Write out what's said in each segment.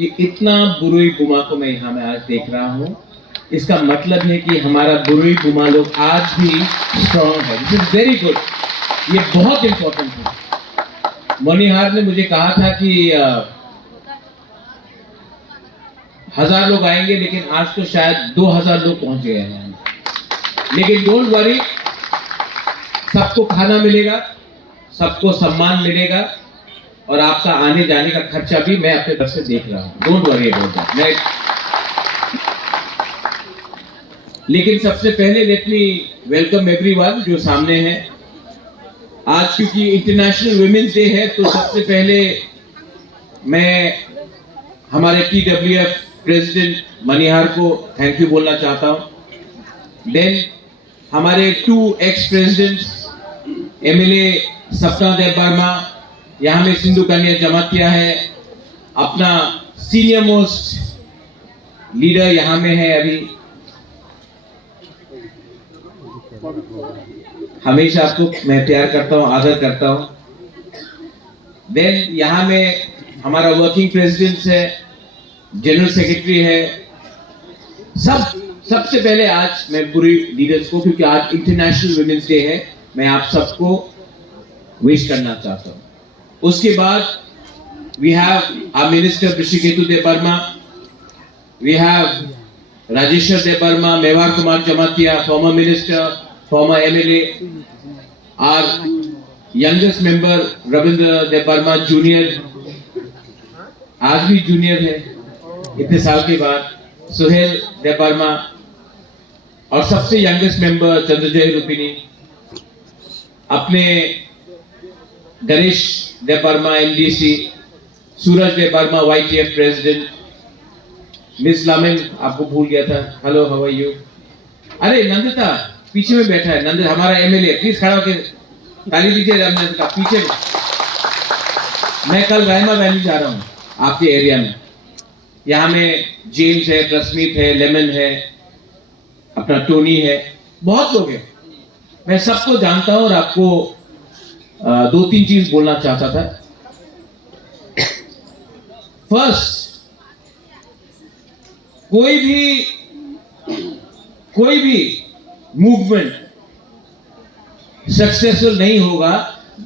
कि इतना बुरुई बुमा को मैं यहाँ में आज देख रहा हूँ, इसका मतलब है कि हमारा बुरुई बुमा लोग आज भी स्ट्रॉन्ग है। दिस इज वेरी गुड, ये बहुत इंपॉर्टेंट है। मणिहार ने मुझे कहा था कि 1000 लोग आएंगे, लेकिन आज तो शायद 2000 लोग पहुंच गए हैं। लेकिन डोंट वरी, सबको खाना मिलेगा, सबको सम्मान मिलेगा, और आपका आने जाने का खर्चा भी मैं अपने तरफ से देख रहा हूं। Don't worry about that. लेकिन सबसे पहले लेट मी वेलकम एवरीवन जो सामने है। आज क्योंकि इंटरनेशनल वुमेन्स डे है, तो सबसे पहले मैं हमारे TWF प्रेसिडेंट मणिहार को थैंक यू बोलना चाहता हूं। देन हमारे 2 एक्स प्रेसिडेंट्स MLA सपना देव वर्मा, यहाँ में सिंधु कन्या जमातिया है, अपना सीनियर मोस्ट लीडर यहाँ में है अभी, हमेशा आपको मैं प्यार करता हूँ, आदर करता हूँ। देन यहाँ में हमारा वर्किंग प्रेसिडेंट है, जनरल सेक्रेटरी है, सबसे पहले आज मैं पूरी लीडर्स को, क्योंकि आज इंटरनेशनल वुमेन्स डे है, मैं आप सबको विश करना चाहता हूँ। उसके बाद we have our minister Rishiketu Dev Varma, we have Rajeshwar Dev Varma, Mewar Kumar Jamatia, former minister, former MLA, our youngest member Ravindra Dev Varma junior, आज भी जूनियर है इतने साल के बाद, सुहेल देव वर्मा, और सबसे यंगेस्ट मेंबर चंद्रजय रूपिनी, अपने Ganesh Dev Varma MDC, Suraj Dev Varma YTF president, miss लामिन आपको भूल गया था, हेलो हाउ आर यू। अरे नंदिता पीछे में बैठा है, नंदिता हमारा MLA, प्लीज खड़ा होकर ताली दीजिए नंदिता पीछे में। मैं कल रायमा वैली जा रहा हूँ आपके एरिया में, यहाँ में जेम्स है, प्रस्मित है, लेमन है, अपना टोनी है, बहुत लोग हैं। मैं सबको जानता हूं और आपको 2-3 चीज बोलना चाहता था। फर्स्ट, कोई भी मूवमेंट सक्सेसफुल नहीं होगा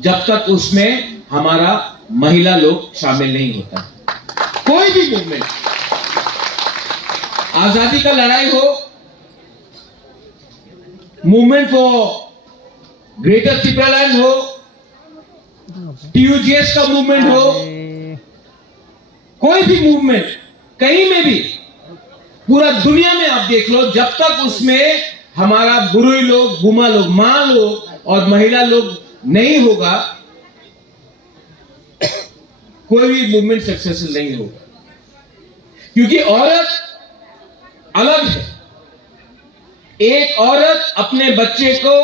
जब तक उसमें हमारा महिला लोग शामिल नहीं होता। कोई भी मूवमेंट, आजादी का लड़ाई हो, मूवमेंट फॉर ग्रेटर त्रिपुरालैंड हो, TUGS का मूवमेंट हो, कोई भी मूवमेंट कहीं में भी पूरा दुनिया में आप देख लो, जब तक उसमें हमारा बुरुई लोग, बुमा लोग, मां लोग और महिला लोग नहीं होगा, कोई भी मूवमेंट सक्सेसफुल नहीं होगा। क्योंकि औरत अलग है। एक औरत अपने बच्चे को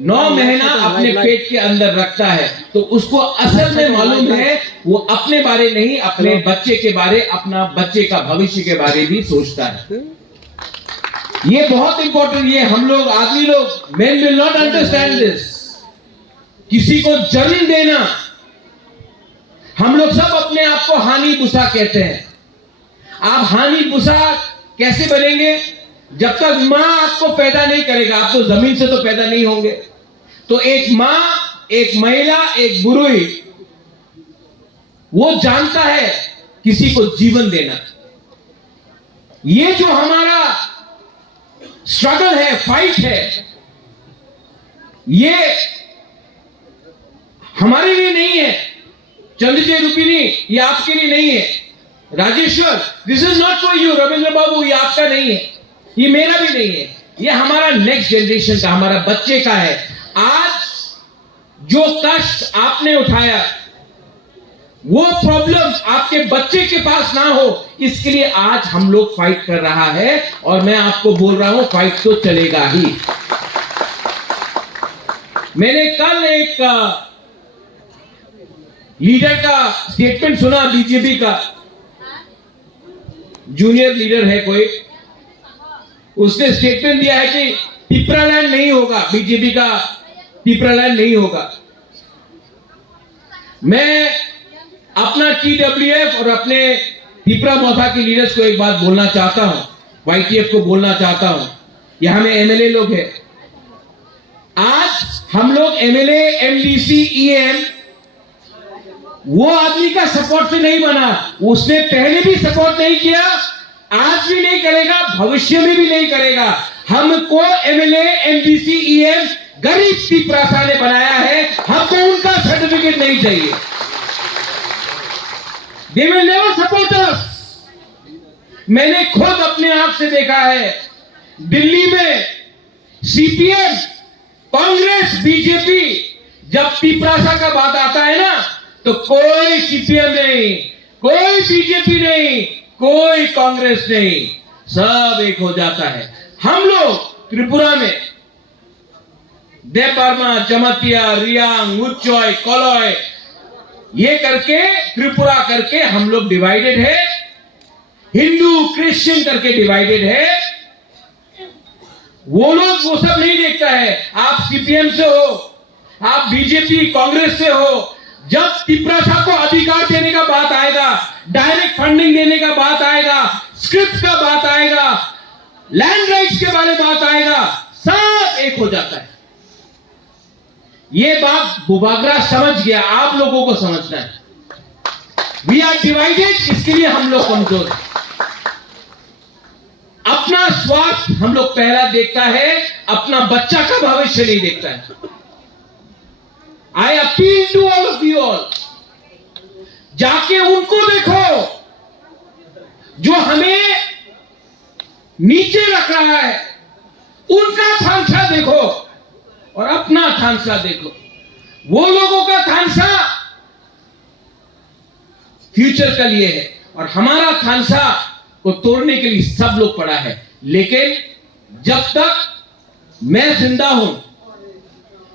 9 महीना अपने पेट के अंदर रखता है, तो उसको असल में मालूम है, वो अपने बारे नहीं, अपने बच्चे के बारे, अपना बच्चे का भविष्य के बारे भी सोचता है। ये बहुत इंपॉर्टेंट, ये हम लोग आदमी लोग, men will not understand this. किसी को जन्म देना, हम लोग सब अपने आप को हानि बुसा कहते हैं। आप हानि बुसा कैसे बनेंगे? जब तक मां आपको पैदा नहीं करेगा, आप तो जमीन से तो पैदा नहीं होंगे। तो एक मां, एक महिला, एक बुरुई, वो जानता है किसी को जीवन देना। ये जो हमारा स्ट्रगल है, फाइट है, ये हमारे लिए नहीं है। चंद्रजय रूपिनी, ये आपके लिए नहीं है। Rajeshwar, this is not for you. Ravindra बाबू, ये आपका नहीं है, ये मेरा भी नहीं है, ये हमारा नेक्स्ट जनरेशन का, हमारा बच्चे का है। आज जो कष्ट आपने उठाया, वो प्रॉब्लम आपके बच्चे के पास ना हो, इसके लिए आज हम लोग फाइट कर रहा है। और मैं आपको बोल रहा हूं, फाइट तो चलेगा ही। मैंने कल एक लीडर का स्टेटमेंट सुना, बीजेपी का जूनियर लीडर है कोई, उसने स्टेटमेंट दिया है कि त्रिपुरालैंड नहीं होगा, बीजेपी का त्रिपुरालैंड नहीं होगा। मैं अपना TWF और अपने तिपरा मोथा के लीडर्स को एक बात बोलना चाहता हूं, YTF को बोलना चाहता हूं, यहां में MLA लोग हैं। आज हम लोग MLA, MDC, EM वो आदमी का सपोर्ट से नहीं बना, उसने पहले भी सपोर्ट नहीं किया, आज भी नहीं करेगा, भविष्य में भी नहीं करेगा। हमको MLA, MDC, EM गरीब तिपरासा ने बनाया है, हमको उनका सर्टिफिकेट नहीं चाहिए। They will never support us। मैंने खुद अपने आंख से देखा है, दिल्ली में CPM, कांग्रेस, बीजेपी जब तिपरासा का बात आता है ना, तो कोई CPM नहीं, कोई बीजेपी नहीं, कोई कांग्रेस नहीं, सब एक हो जाता है। हम लोग त्रिपुरा में देवबर्मा, जमतिया, रियांग, उच्चॉय, कोलॉय ये करके त्रिपुरा करके हम लोग डिवाइडेड है, हिंदू क्रिश्चियन करके डिवाइडेड है। वो लोग वो सब नहीं देखता है। आप CPM से हो, आप बीजेपी कांग्रेस से हो, जब तिपरासा को अधिकार देने का बात आएगा, डायरेक्ट फंडिंग देने का बात आएगा, स्क्रिप्ट का बात आएगा, लैंड राइट्स के बारे में बात आएगा, सब एक हो जाता है। ये बात बुबागरा समझ गया, आप लोगों को समझना है। वी आर डिवाइडेड, इसके लिए हम लोग कमजोर हैं। अपना स्वार्थ हम लोग पहला देखता है, अपना बच्चा का भविष्य नहीं देखता है। I appeal to all of you all, जाके उनको देखो जो हमें नीचे रख रहा है, उनका थानसा देखो और अपना थानसा देखो। वो लोगों का थानसा फ्यूचर के लिए है और हमारा थानसा को तोड़ने के लिए सब लोग पड़ा है। लेकिन जब तक मैं जिंदा हूं,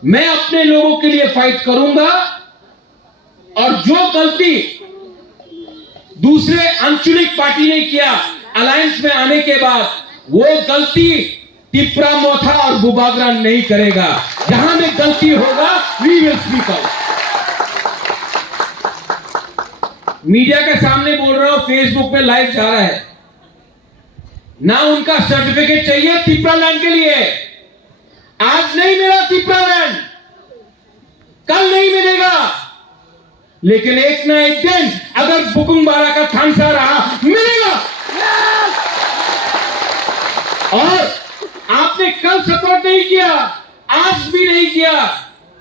मैं अपने लोगों के लिए फाइट करूंगा और जो गलती दूसरे आंचलिक पार्टी ने किया अलायंस में आने के बाद, वो गलती तिपरा मोथा और बुबागरा नहीं करेगा। जहां में गलती होगा we will speak out. Media के सामने बोल रहा हूं, फेसबुक पे लाइव जा रहा है ना, उनका सर्टिफिकेट चाहिए तिपरा लैंड के लिए। आज नहीं मिला तिपरा लैंड, कल नहीं मिलेगा, लेकिन एक ना एक दिन अगर बुकुंबारा का थानसा रहा मिलेगा। और आपने कल सपोर्ट नहीं किया, आज भी नहीं किया,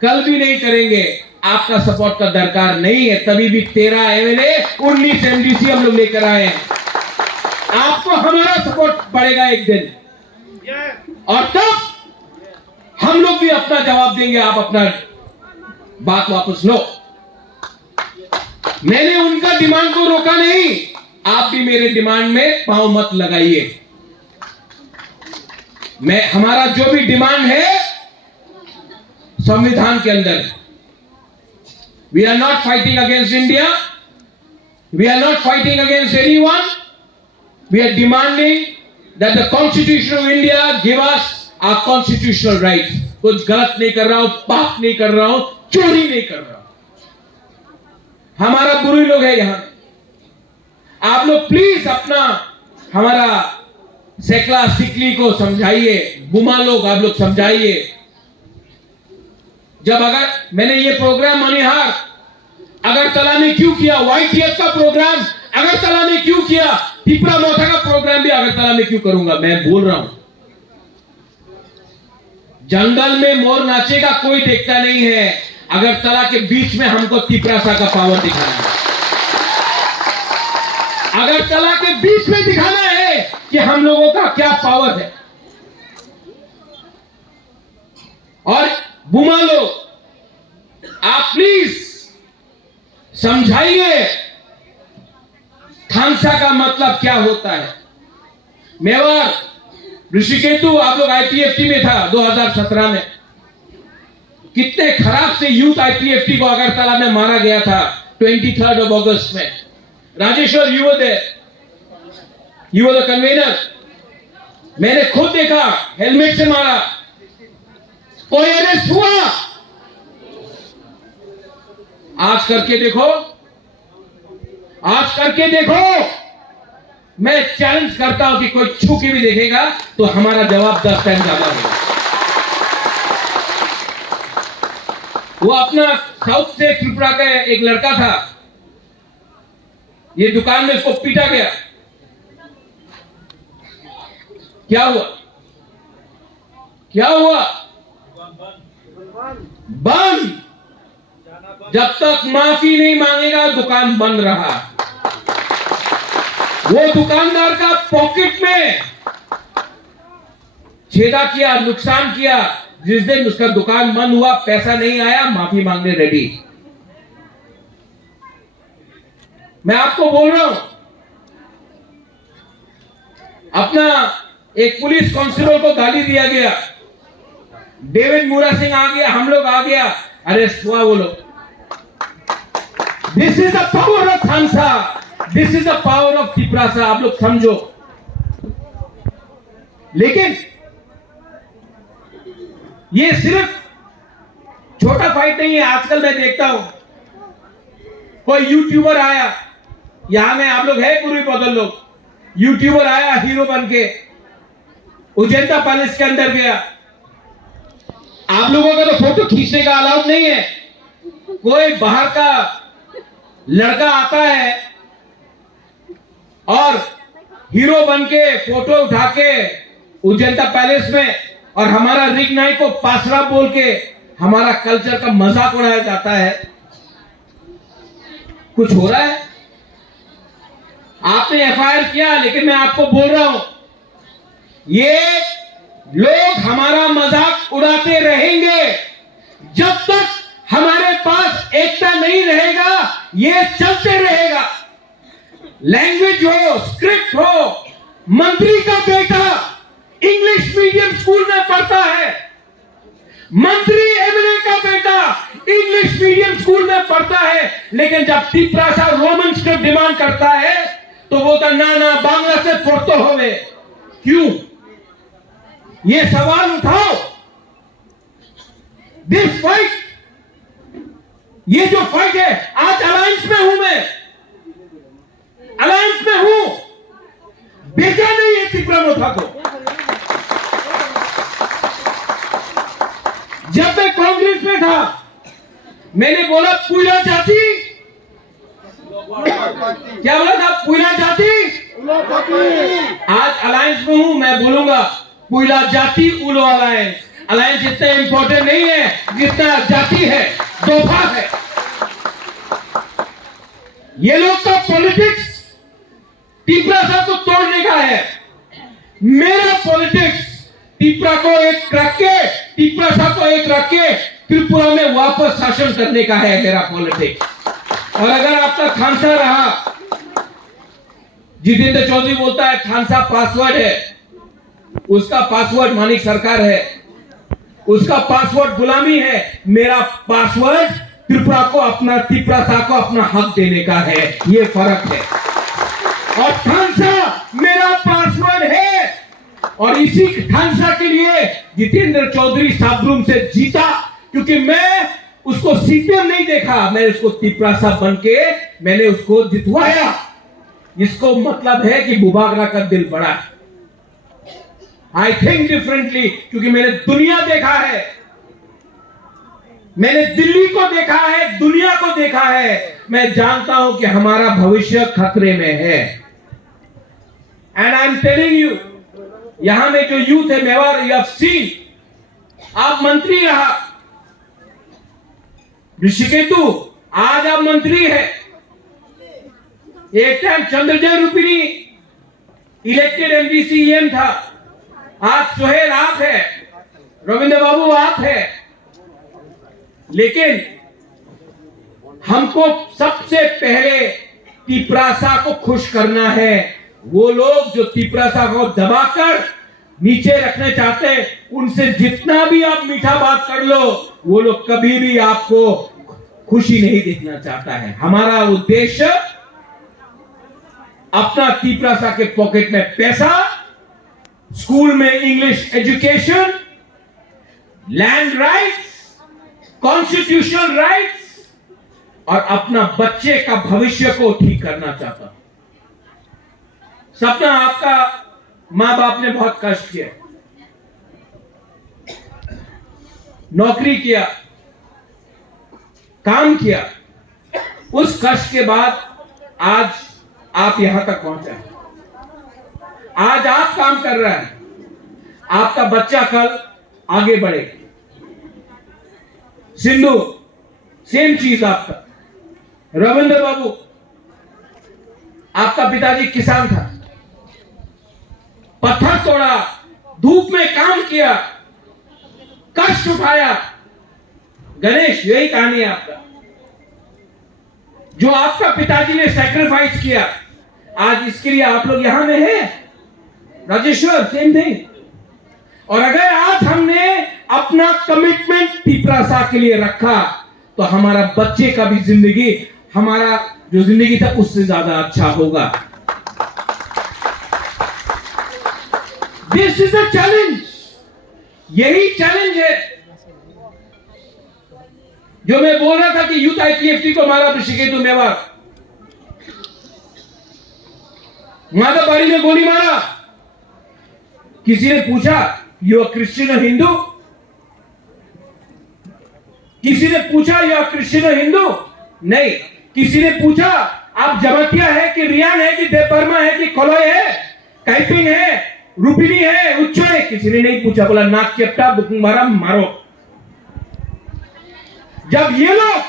कल भी नहीं करेंगे। आपका सपोर्ट का दरकार नहीं है, तभी भी 13 MLA, 19 MDC हम लोग लेकर आए हैं। आपको हमारा सपोर्ट पड़ेगा एक दिन, और तब हम लोग भी अपना जवाब देंगे। आप अपना बात वापस लो। मैंने उनका डिमांड को रोका नहीं, आप भी मेरे डिमांड में पांव मत लगाइए। हमारा जो भी डिमांड है संविधान के अंदर, we are not fighting against India, we are not fighting against anyone, we are demanding that the constitution of India give us our constitutional rights. कुछ गलत नहीं कर रहा हूं, पाप नहीं कर रहा हूं, चोरी नहीं कर रहा हूं। हमारा बुरी लोग है यहां। आप लोग प्लीज अपना हमारा सेकला सिकली को समझाइए, बुमा लोग आप लोग समझाइए। जब अगर मैंने ये प्रोग्राम मनिहार अगरतला में क्यों किया, YTF का प्रोग्राम अगरतला में क्यों किया, तिपरा मोथा का प्रोग्राम भी अगरतला में क्यों करूंगा। मैं बोल रहा हूं, जंगल में मोर नाचेगा कोई देखता नहीं है, अगरतला के बीच में हमको तिपरासा का पावर दिखाना है। अगरतला के बीच में दिखाना है कि हम लोगों का क्या पावर है। और बुमा लोग आप प्लीज समझाइए थानसा का मतलब क्या होता है। मेवाड़ ऋषिकेतु आप लोग IPFT में था 2017 में, कितने खराब से यूथ IPFT को अगरतला में मारा गया था 23 अगस्त में। Rajeshwar you were there, you were the convener. मैंने खुद देखा, हेलमेट से मारा, कोई अरेस्ट हुआ। आज करके देखो, आज करके देखो मैं चैलेंज करता हूं कि कोई छू के भी देखेगा तो हमारा जवाब 10 टाइम ज्यादा होगा। वो अपना साउथ से त्रिपुरा का एक लड़का था, ये दुकान में उसको पीटा गया। क्या हुआ? क्या हुआ? बंद। जब तक माफी नहीं मांगेगा दुकान बंद रहा। वो दुकानदार का पॉकेट में छेदा किया, नुकसान किया। जिस दिन उसका दुकान बंद हुआ, पैसा नहीं आया, माफी मांगने रेडी। मैं आपको बोल रहा हूं, अपना एक पुलिस कांस्टेबल को गाली दिया गया, डेविड मूरा सिंह आ गया, हम लोग आ गया, अरेस्ट हुआ वो लोग। This is the power of Thansa, this is the power of Tiprasa. आप लोग समझो। लेकिन ये सिर्फ छोटा फाइट नहीं है। आजकल मैं देखता हूं कोई यूट्यूबर आया, यहां में आप लोग है पूरी बदल लोग, यूट्यूबर आया हीरो बन के, उजैंता पैलेस के अंदर गया। आप लोगों का तो फोटो खींचने का अलाउड नहीं है। कोई बाहर का लड़का आता है और हीरो बन के फोटो उठा के उजैंता पैलेस में, और हमारा रिग नाई को पासरा बोल के हमारा कल्चर का मजाक उड़ाया जाता है। कुछ हो रहा है? आपने एफआईआर किया, लेकिन मैं आपको बोल रहा हूं, ये लोग हमारा मजाक उड़ाते रहेंगे जब तक हमारे पास एकता नहीं रहेगा। ये चलते रहेगा। लैंग्वेज हो, स्क्रिप्ट हो। मंत्री का बेटा इंग्लिश मीडियम स्कूल में पढ़ता है, मंत्री एमएलए का बेटा इंग्लिश मीडियम स्कूल में पढ़ता है, लेकिन जब तिपरासा रोमन स्क्रिप्ट डिमांड करता है तो वो तो ना बांग्ला से पढ़ते होवे। क्यों? ये सवाल उठाओ। दिस फाइट, ये जो फाइट है, आज अलायंस में हूं मैं, अलायंस में हूं। बेचा नहीं है त्रिपुरा मोथा को। जब मैं कांग्रेस में था, मैंने बोला पुइला जाति, क्या बोला था? पुइला जाति। आज अलायंस में हूं, मैं बोलूंगा पुइला जाति उलो अलायंस। अलायंस इतना इंपॉर्टेंट नहीं है जितना जाति है, दोफा है। ये लोग का पॉलिटिक्स तिपरासा को तोड़ने का है। मेरा पॉलिटिक्स तिपरा को एक रख के, तिपरासा को एक रख के त्रिपुरा में वापस शासन करने का है मेरा पॉलिटिक्स। और अगर आपका खानसा रहा, जितेंद्र चौधरी बोलता है खानसा पासवर्ड है, उसका पासवर्ड मानिक सरकार है, उसका पासवर्ड गुलामी है। मेरा पासवर्ड त्रिपुरा को अपना, तिपरासा को अपना हक देने का है। ये फर्क है। और खानसा मेरा पासवर्ड है, और इसी खानसा के लिए जितेंद्र चौधरी साबरूम से जीता, क्योंकि मैं उसको सीपीएम नहीं देखा, मैं उसको तिपरासा बन के मैंने उसको जितवाया। इसको मतलब है कि बुबागरा का दिल बड़ा है। आई थिंक डिफरेंटली, क्योंकि मैंने दुनिया देखा है, मैंने दिल्ली को देखा है, दुनिया को देखा है। मैं जानता हूं कि हमारा भविष्य खतरे में है। And I am telling you, यहां में जो यूथ है मेवाड़, यू हैव सीन, आप मंत्री रहा, ऋषिकेतु आज आप मंत्री है। एक टाइम चंद्रजय रूपिणी इलेक्टेड एमडीसीएम था, आज सोहेल आप है, रविंद्र बाबू आप है। लेकिन हमको सबसे पहले तिपरासा को खुश करना है। वो लोग जो तिपरासा को दबाकर नीचे रखने चाहते हैं, उनसे जितना भी आप मीठा बात कर लो, वो लोग कभी भी आपको खुशी नहीं देखना चाहता है। हमारा उद्देश्य अपना तिपरासा के पॉकेट में पैसा, स्कूल में English education, land rights, constitutional rights, और अपना बच्चे का भविष्य को ठीक करना चाहता। सपना आपका माँ बाप ने बहुत कष्ट किया, नौकरी किया, काम किया, उस कष्ट के बाद आज आप यहां तक पहुंचे हैं। आज आप काम कर रहे हैं, आपका बच्चा कल आगे बढ़े। सिंधु सेम चीज आपका, रविंद्र बाबू आपका पिताजी किसान था, पत्थर तोड़ा, धूप में काम किया, कष्ट उठाया। गणेश यही कहानी है आपका, जो आपका पिताजी ने सैक्रिफाइस किया, आज इसके लिए आप लोग यहां में हैं। Rajeshwar same thing. और अगर आज हमने अपना कमिटमेंट पिपरासा के लिए रखा तो हमारा बच्चे का भी जिंदगी, हमारा जो जिंदगी था उससे ज्यादा अच्छा होगा। दिस इज अ चैलेंज, यही चैलेंज है जो मैं बोल रहा था कि यूथ आईपीएफटी को मारा ऋषिकेतु मेवाड़, माधवबाड़ी में गोली मारा। किसी ने पूछा यू आर क्रिश्चियन और हिंदू? किसी ने पूछा यू आर क्रिश्चियन और हिंदू? नहीं। किसी ने पूछा आप जमातिया है कि रियान है कि देवबर्मा है कि कोलोय है, काइपिंग है, रूपिनी है, उच्चो है? किसी ने नहीं पूछा। बोला नाक चेप्टा बुकुंबारा मारो। जब ये लोग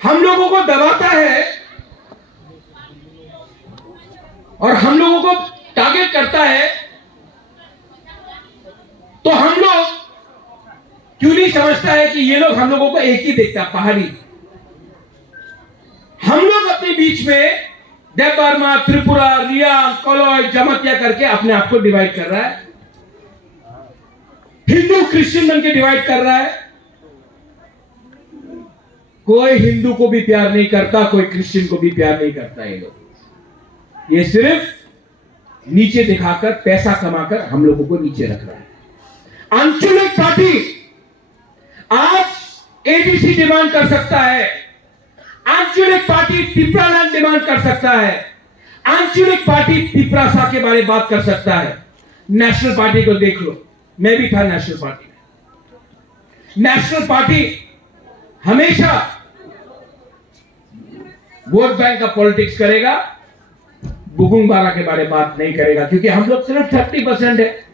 हम लोगों को दबाता है और हम लोगों को टारगेट करता है तो हम लोग क्यों नहीं समझता है कि ये लोग हम लोगों को एक ही देखता, पहाड़ी। हम लोग अपने बीच में देवबर्मा, त्रिपुरा, रिया, कोलोय, जमातिया करके अपने आप को डिवाइड कर रहा है। हिंदू क्रिश्चियन बन के डिवाइड कर रहा है। कोई हिंदू को भी प्यार नहीं करता, कोई क्रिश्चियन को भी प्यार नहीं करता। ये लोग ये सिर्फ नीचे दिखाकर, पैसा कमाकर हम लोगों को नीचे रख रहा है। आंचलिक पार्टी आज एडीसी डिमांड कर सकता है, आंचलिक पार्टी पिपरालैंड डिमांड कर सकता है, आंचलिक पार्टी पिपरासा के बारे में बात कर सकता है। नेशनल पार्टी को देख लो, मैं भी था नेशनल पार्टी में। नेशनल पार्टी हमेशा वोट बैंक का पॉलिटिक्स करेगा, बुकुंबारा के बारे में बात नहीं करेगा, क्योंकि हम लोग सिर्फ 30% है।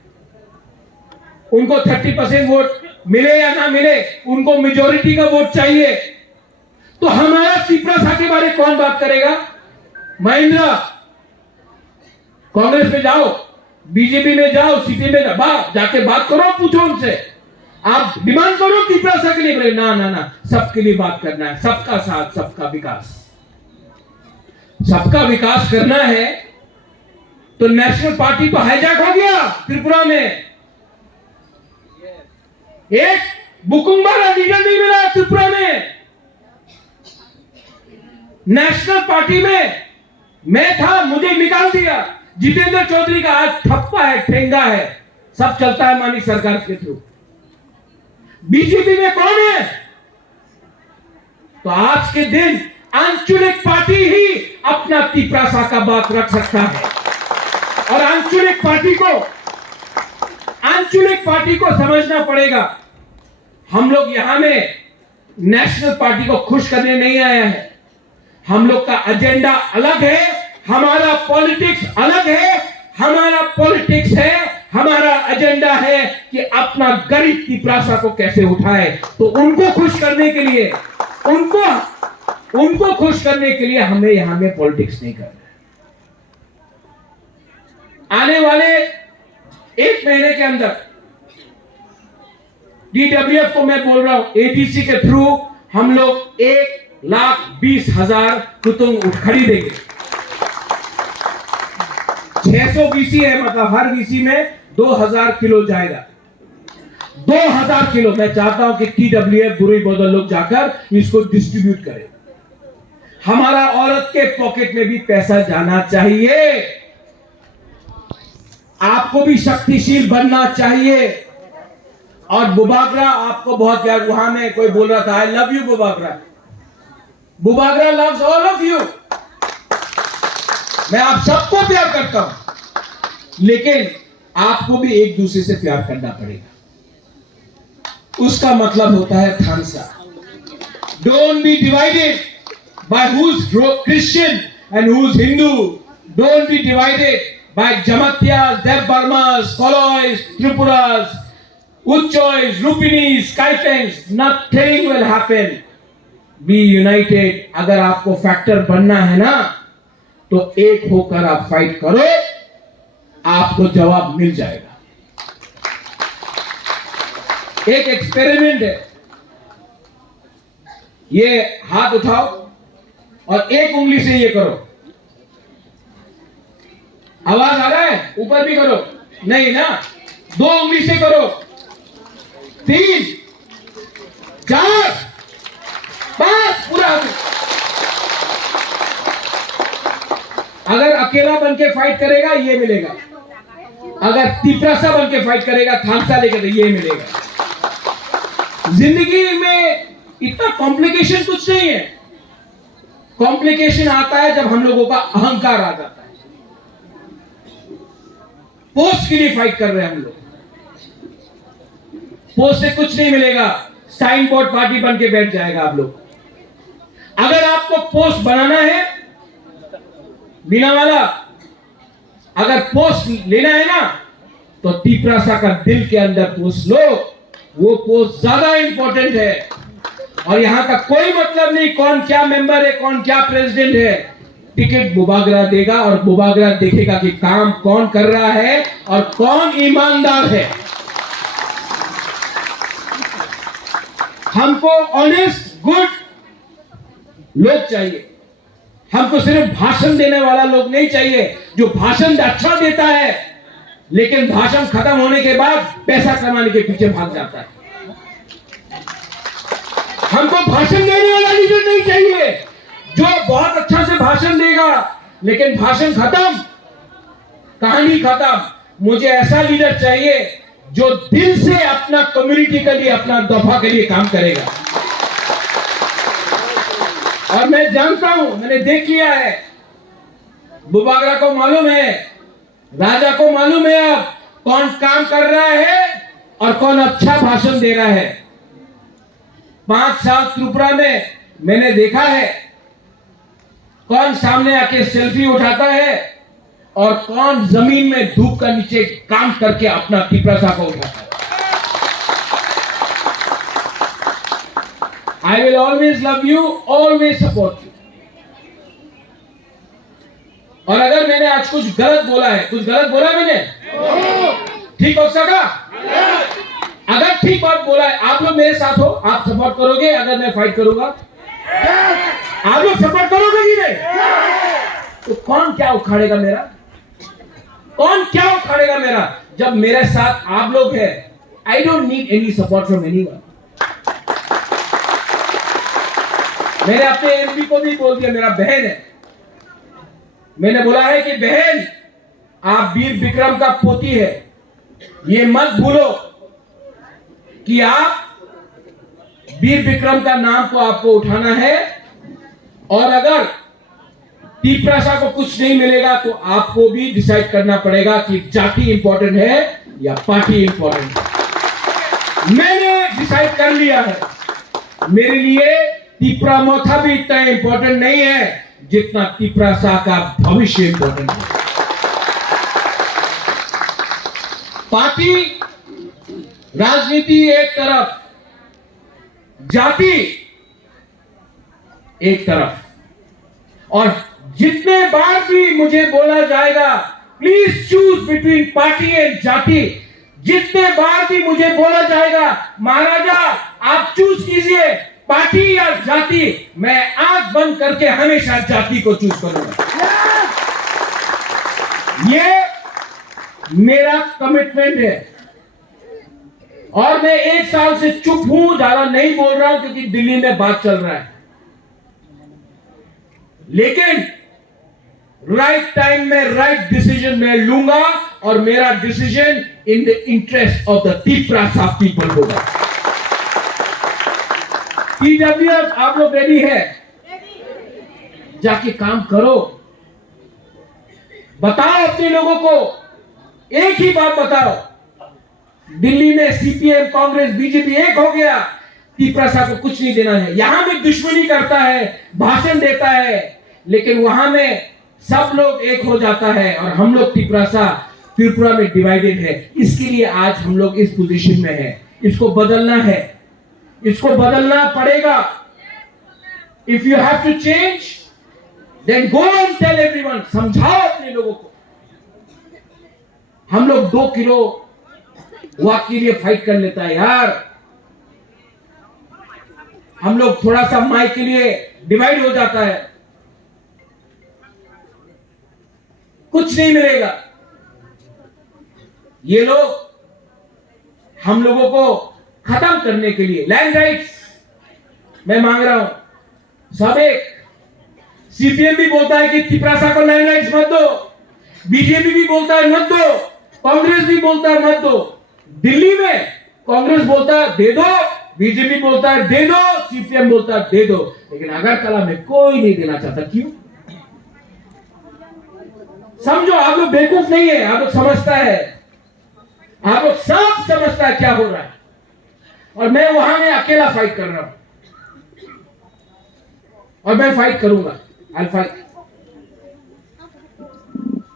उनको 30% वोट मिले या ना मिले, उनको मेजोरिटी का वोट चाहिए। तो हमारा पिपरासा के बारे में कौन बात करेगा? महेंद्र, कांग्रेस में जाओ, बीजेपी में जाओ, सीपीएम में जाओ, जाके बात करो, पूछो उनसे, आप डिमांड करो पिपरासा के लिए। बोले ना ना ना, सबके लिए बात करना है, सबका साथ, सबका विकास। सबका विकास करना है तो नेशनल पार्टी तो हाईजैक हो गया त्रिपुरा में। एक बुकुंबारा लीडर नहीं मिला त्रिपुरा में। नेशनल पार्टी में मैं था, मुझे निकाल दिया। जितेंद्र चौधरी का आज ठप्पा है, ठेंगा है, सब चलता है मानी सरकार के थ्रू। बीजेपी में कौन है? तो आज के दिन आंचलिक पार्टी ही अपना पिपरासा का बात रख सकता है। और आंचलिक पार्टी को समझना पड़ेगा, हम लोग यहां में नेशनल पार्टी को खुश करने नहीं आया है। हम लोग का एजेंडा अलग है, हमारा पॉलिटिक्स अलग है। हमारा पॉलिटिक्स है, हमारा एजेंडा है कि अपना गरीब पिपरासा को कैसे उठाए। तो उनको खुश करने के लिए, उनको खुश करने के लिए हमें यहां में पॉलिटिक्स नहीं करना। आने वाले 1 महीने के अंदर डीडब्ल्यूएफ को मैं बोल रहा हूं, एडीसी के थ्रू हम लोग 1,20,000 कुतुंब खरीदेंगे। 600 वीसी है, मतलब हर वीसी में 2,000 किलो जाएगा। 2,000 किलो मैं चाहता हूं कि टीडब्ल्यूएफ बुरी बदल लोग जाकर इसको डिस्ट्रीब्यूट करें। हमारा औरत के पॉकेट में भी पैसा जाना चाहिए। आपको भी शक्तिशील बनना चाहिए। और बुबागरा आपको बहुत प्यार, वहां में कोई बोल रहा था I love you Bubagra. Bubagra loves all of you. मैं आप सबको प्यार करता हूं। लेकिन आपको भी एक दूसरे से प्यार करना पड़ेगा। उसका मतलब होता है Thansa. Don't be divided by who is Christian and who is Hindu. Don't be divided by Jamatias, Deb Barmas, Koloys, Tripuras, Uchois, Rupinis, Kaipengs. Nothing will happen. Be united. अगर आपको फैक्टर बनना है ना, तो एक होकर आप फाइट करो, आपको जवाब मिल जाएगा। एक एक्सपेरिमेंट है, ये हाथ उठाओ और एक उंगली से ये करो। आवाज आ रहा है? ऊपर भी करो। नहीं ना, दो उंगली से करो। 3, 4, 5, पूरा। अगर अकेला बन के फाइट करेगा ये मिलेगा, अगर तिपरासा बन के फाइट करेगा थानसा लेकर ये मिलेगा। जिंदगी में इतना कॉम्प्लिकेशन कुछ नहीं है। कॉम्प्लिकेशन आता है जब हम लोगों का अहंकार आ जाता है। पोस्ट के लिए फाइट कर रहे हैं हम लोग। पोस्ट से कुछ नहीं मिलेगा, साइन बोर्ड पार्टी बन के बैठ जाएगा आप लोग। अगर आपको पोस्ट बनाना है, बिना वाला, अगर पोस्ट लेना है ना, तो तिपरासा का दिल के अंदर पोस्ट लो। वो पोस्ट ज्यादा इंपॉर्टेंट है। और यहां का कोई मतलब नहीं कौन क्या मेंबर है, कौन क्या प्रेसिडेंट है। टिकट बुबागरा देगा और बुबागरा देखेगा कि काम कौन कर रहा है और कौन ईमानदार है। हमको ऑनेस्ट गुड लोग चाहिए। हमको सिर्फ भाषण देने वाला लोग नहीं चाहिए, जो भाषण अच्छा देता है लेकिन भाषण खत्म होने के बाद पैसा कमाने के पीछे भाग जाता है। हमको भाषण देने वाला लीडर नहीं चाहिए, जो बहुत अच्छा से भाषण देगा लेकिन भाषण खत्म, कहानी खत्म। मुझे ऐसा लीडर चाहिए जो दिल से अपना कम्युनिटी के लिए, अपना दफा के लिए काम करेगा। और मैं जानता हूं, मैंने देख लिया है, बुबागरा को मालूम है, राजा को मालूम है अब कौन काम कर रहा है और कौन अच्छा भाषण दे रहा है। 5 साल त्रिपुरा में मैंने देखा है कौन सामने आके सेल्फी उठाता है और कौन जमीन में धूप का नीचे काम करके अपना तिपरासा को उठाता है। I will always love you, always support you. और अगर मैंने आज कुछ गलत बोला है, कुछ गलत बोला मैंने, ठीक हो सका? अगर ठीक बात बोला है, आप लोग मेरे साथ हो, आप सपोर्ट करोगे अगर मैं फाइट करूंगा? आप लोग सपोर्ट करोगे कि नहीं? तो कौन क्या उखाड़ेगा मेरा? कौन क्या उखाड़ेगा मेरा? जब मेरे साथ आप लोग हैं, I don't need any support from anyone. मैंने अपने एमपी को भी बोल दिया, मेरा बहन है, मैंने बोला है कि बहन आप वीर विक्रम का पोती है, ये मत भूलो कि आप वीर विक्रम का नाम को आपको उठाना है। और अगर तिपरासा को कुछ नहीं मिलेगा तो आपको भी डिसाइड करना पड़ेगा कि जाति इंपॉर्टेंट है या पार्टी इंपॉर्टेंट है। मैंने डिसाइड कर लिया है, मेरे लिए तिपरामोथा भी इतना इंपॉर्टेंट नहीं है जितना तिपरासा का भविष्य इंपॉर्टेंट है। पार्टी राजनीति एक तरफ, जाति एक तरफ। और जितने बार भी मुझे बोला जाएगा please choose between party and जाति, जितने बार भी मुझे बोला जाएगा महाराजा आप चूज कीजिए पार्टी या जाति, मैं आंख बंद करके हमेशा जाति को चूज करूंगा। ये मेरा कमिटमेंट है। और मैं 1 साल से चुप हूं, ज्यादा नहीं बोल रहा हूं क्योंकि दिल्ली में बात चल रहा है। लेकिन राइट टाइम में राइट डिसीजन मैं लूंगा और मेरा decision in the interest of the Tiprasa people होगा। TWF आप लोग रेडी है? जाके काम करो, बताओ अपने लोगों को एक ही बात बताओ, दिल्ली में सीपीएम कांग्रेस बीजेपी एक हो गया, तिपरासा को कुछ नहीं देना है। यहां में दुश्मनी करता है, भाषण देता है, लेकिन वहां में सब लोग एक हो जाता है और हम लोग तिपरासा त्रिपुरा में डिवाइडेड है। इसके लिए आज हम लोग इस पोजीशन में है। इसको बदलना है, इसको बदलना पड़ेगा। If you have to change then go and tell everyone, समझाओ अपने लोगों को। हम लोग 2 किलो वाक के लिए फाइट कर लेता है यार, हम लोग थोड़ा सा माइक के लिए डिवाइड हो जाता है, कुछ नहीं मिलेगा। ये लोग हम लोगों को खत्म करने के लिए लैंड राइट्स मैं मांग रहा हूं। सब एक सीपीएम भी बोलता है कि तिपरासा को लैंड राइट्स मत दो, बीजेपी भी बोलता है मत दो, कांग्रेस भी बोलता है मत दो। दिल्ली में कांग्रेस बोलता है दे दो, बीजेपी बोलता है दे दो, सीपीएम बोलता है दे दो, लेकिन अगरतला में कोई नहीं देना चाहता। क्यों? समझो, आप लोग बेवकूफ नहीं है, आप लोग समझता है, आप लोग सब समझता है क्या हो रहा है। और मैं वहां में अकेला फाइट कर रहा हूं और मैं फाइट करूंगा, आई फाइट,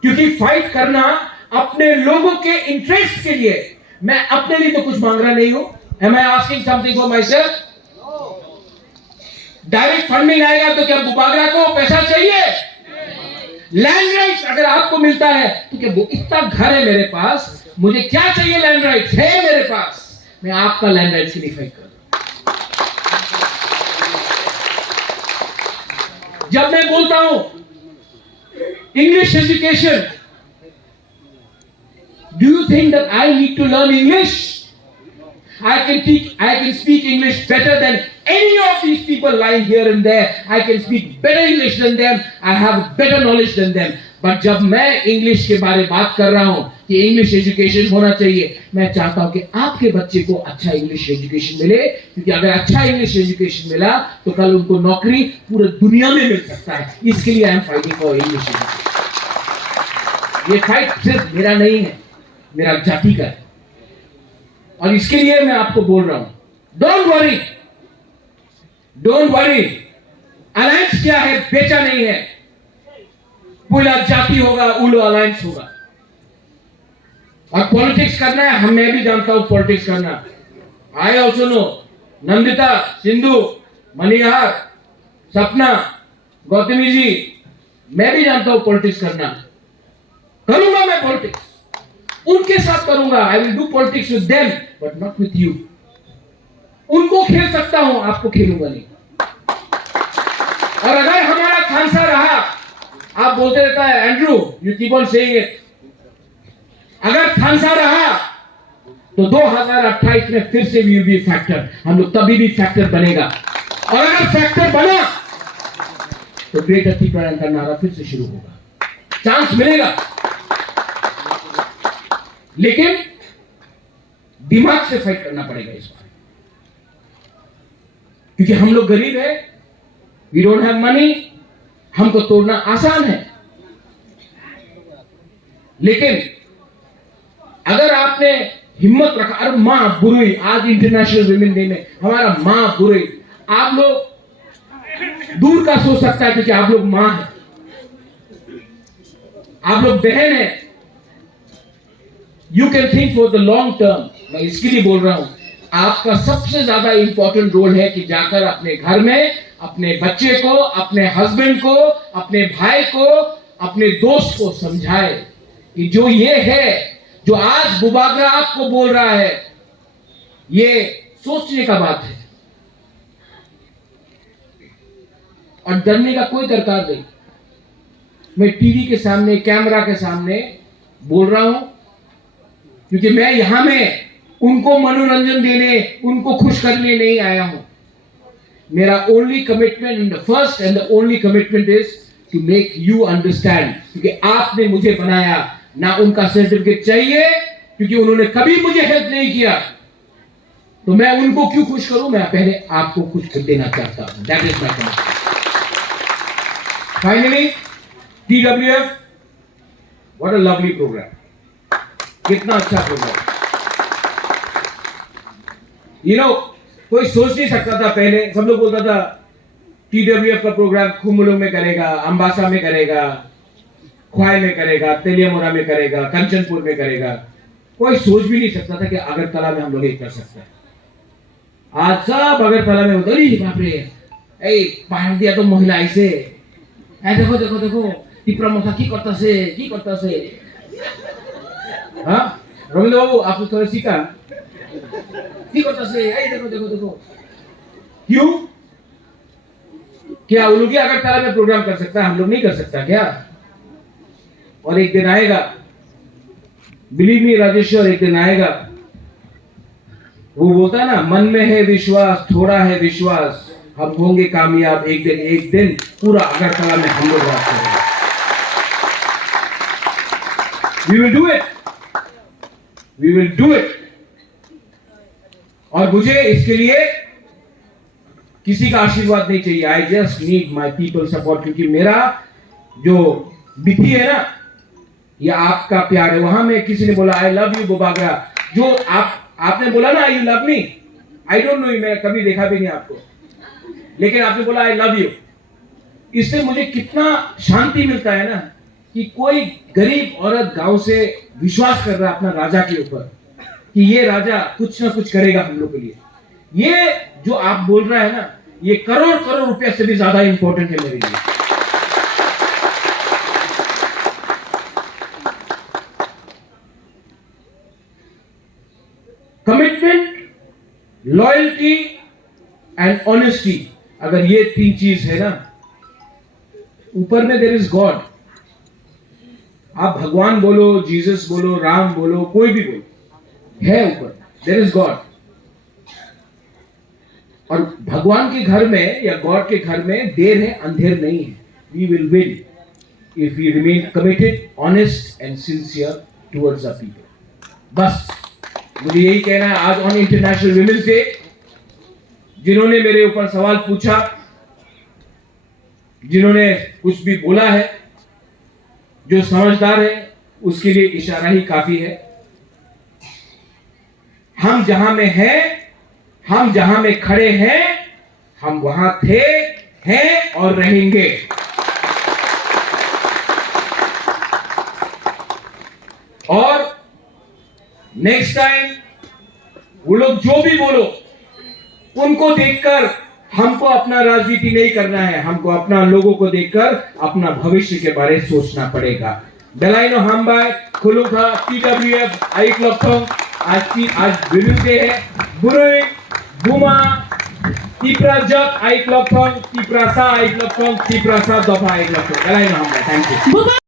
क्योंकि फाइट करना अपने लोगों के इंटरेस्ट के लिए। मैं अपने लिए तो कुछ मांग रहा नहीं हूं। Am I asking something for myself? Direct funding आएगा तो क्या बुबागरा को पैसा चाहिए? लैंड राइट्स अगर आपको मिलता है तो क्या इतना घर है मेरे पास, मुझे क्या चाहिए? लैंड राइट्स है मेरे पास, मैं आपका लैंड राइट्स के लिए फाइट कर रहा हूं। जब मैं बोलता हूं English education, do you think that I need to learn English? I can speak English better than any of these people lying here and there. I can speak better English than them. I have better knowledge than them. But जब मैं English के बारे में बात कर रहा हूं कि इंग्लिश एजुकेशन होना चाहिए, मैं चाहता हूं कि आपके बच्चे को अच्छा इंग्लिश एजुकेशन मिले, क्योंकि अगर अच्छा इंग्लिश एजुकेशन मिला तो कल उनको नौकरी पूरी दुनिया में मिल सकता है। इसके लिए I am fighting for English education. ये फाइट सिर्फ मेरा नहीं है, मेरा जाति का है, और इसके लिए मैं आपको बोल रहा हूं, don't worry, don't worry. Alliance क्या है? बेचा नहीं है, पूरा जाति होगा, उलो अलायंस होगा। और पॉलिटिक्स करना है, मैं भी जानता हूं पॉलिटिक्स करना। I also know, Nandita, Sindhu, Manihar, Sapna, Gautami जी, मैं भी जानता हूं पॉलिटिक्स करना। करूंगा मैं पॉलिटिक्स, उनके साथ करूंगा। I will do politics with them but not with you. उनको खेल सकता हूं, आपको खेलूंगा नहीं। और अगर हमारा खानसा रहा, आप बोलते रहता है Andrew, you keep on saying it, अगर खानसा रहा तो 2028 में फिर से वी विल बी फैक्टर। हम लोग तभी भी फैक्टर बनेगा, और अगर फैक्टर बना तो ग्रेट अतिक्रमण का नारा फिर से शुरू होगा, चांस मिलेगा। लेकिन दिमाग से फाइट करना पड़ेगा इस बार, क्योंकि हम लोग गरीब है, वी डोंट हैव मनी। हमको तोड़ना आसान है, लेकिन अगर आपने हिम्मत रखा, अरे मां बुरुई, आज इंटरनेशनल वुमेन डे में हमारा मां बुरुई, आप लोग दूर का सोच सकता है क्योंकि आप लोग मां हैं, आप लोग बहन हैं। You can think for the long term. मैं इसके लिए बोल रहा हूं, आपका सबसे ज्यादा इंपॉर्टेंट रोल है कि जाकर अपने घर में अपने बच्चे को, अपने हस्बैंड को, अपने भाई को, अपने दोस्त को समझाए कि जो ये है, जो आज बुबागरा आपको बोल रहा है, ये सोचने का बात है और डरने का कोई दरकार नहीं। मैं टीवी के सामने, कैमरा के सामने बोल रहा हूं क्योंकि मैं यहां में उनको मनोरंजन देने, उनको खुश करने नहीं आया हूं। मेरा only commitment and the first and the only commitment is to make you understand, क्योंकि आपने मुझे बनाया, ना उनका सर्टिफिकेट चाहिए क्योंकि उन्होंने कभी मुझे हेल्प नहीं किया, तो मैं उनको क्यों खुश करूं? मैं पहले आपको कुछ देना चाहता हूं। That is my commitment. Finally, TWF, what a lovely program. कितना अच्छा प्रोग्राम। कोई सोच नहीं सकता था पहले, सब लोग बोलता था TWF का प्रोग्राम खुमुलुंग में करेगा, अम्बासा में करेगा, ख्वाई में करेगा, तेलियामुरा में करेगा, कंचनपुर में करेगा। कोई सोच भी नहीं सकता था कि अगरतला में हम लोग ये कर सकते हैं। आज सब अगरतला में उधर ही बाप रे, पहाड़ दिया तो महिला ऐसे, देखो देखो देखो टिपरा मथा की करता से। हाँ रविंद्र बाबू, आपने थोड़ा सीखा की करता से, देखो देखो देखो। क्यों? क्या वो लोग ही अगरतला में प्रोग्राम कर सकता है, हम लोग नहीं कर सकता क्या? और एक दिन आएगा, बिलीव मी राजेश्वर, एक दिन आएगा, वो बोलता है ना, मन में है विश्वास, थोड़ा है विश्वास, हम होंगे कामयाब एक दिन पूरा अगरतला में हम लोग बात करेंगे। We will do it. We will do it. और मुझे इसके लिए किसी का आशीर्वाद नहीं चाहिए। I just need my people support, क्योंकि मेरा जो बिथी है ना, ये आपका प्यार है। वहां में किसी ने बोला आई लव यू बोबागरा, जो आपने बोला ना you love me, I don't know, मैं कभी देखा भी नहीं आपको, लेकिन आपने बोला आई लव यू। इससे मुझे कितना शांति मिलता है ना, कि कोई गरीब औरत गांव से विश्वास कर रहा है अपना राजा के ऊपर कि ये राजा कुछ ना कुछ करेगा हम लोग के लिए। ये जो आप बोल रहा है ना, ये करोड़ करोड़ रुपए से भी ज्यादा इंपॉर्टेंट है मेरे लिए। कमिटमेंट, लॉयल्टी एंड ऑनेस्टी, अगर ये तीन चीज है ना, ऊपर में देयर इज गॉड। आप भगवान बोलो, जीसस बोलो, राम बोलो, कोई भी बोलो, है ऊपर, देयर इज गॉड। और भगवान के घर में या गॉड के घर में देर है अंधेर नहीं है। We will win if we remain committed, honest and sincere towards the people. बस मुझे यही कहना है। आज ऑन इंटरनेशनल विमेंस डे, जिन्होंने मेरे ऊपर सवाल पूछा, जिन्होंने कुछ भी बोला है, जो समझदार है उसके लिए इशारा ही काफी है। हम जहां में हैं, हम जहां में खड़े हैं, हम वहां थे, हैं और रहेंगे। और नेक्स्ट टाइम वो लोग जो भी बोलो, उनको देखकर हमको अपना राजनीति नहीं करना है, हमको अपना लोगों को देखकर अपना भविष्य के बारे में सोचना पड़ेगा। दलाइनो हमबाय खुलुखा TWF आई क्लॉथों, आज विमेंस डे है। बुरुई बुमा टिप्रा जग आई क्लॉथों, टिप्रा सा आई क्लॉथों, टिप्रा सा दफा आई क्लॉथों। दलाइनो हमबाय, थैंक यू।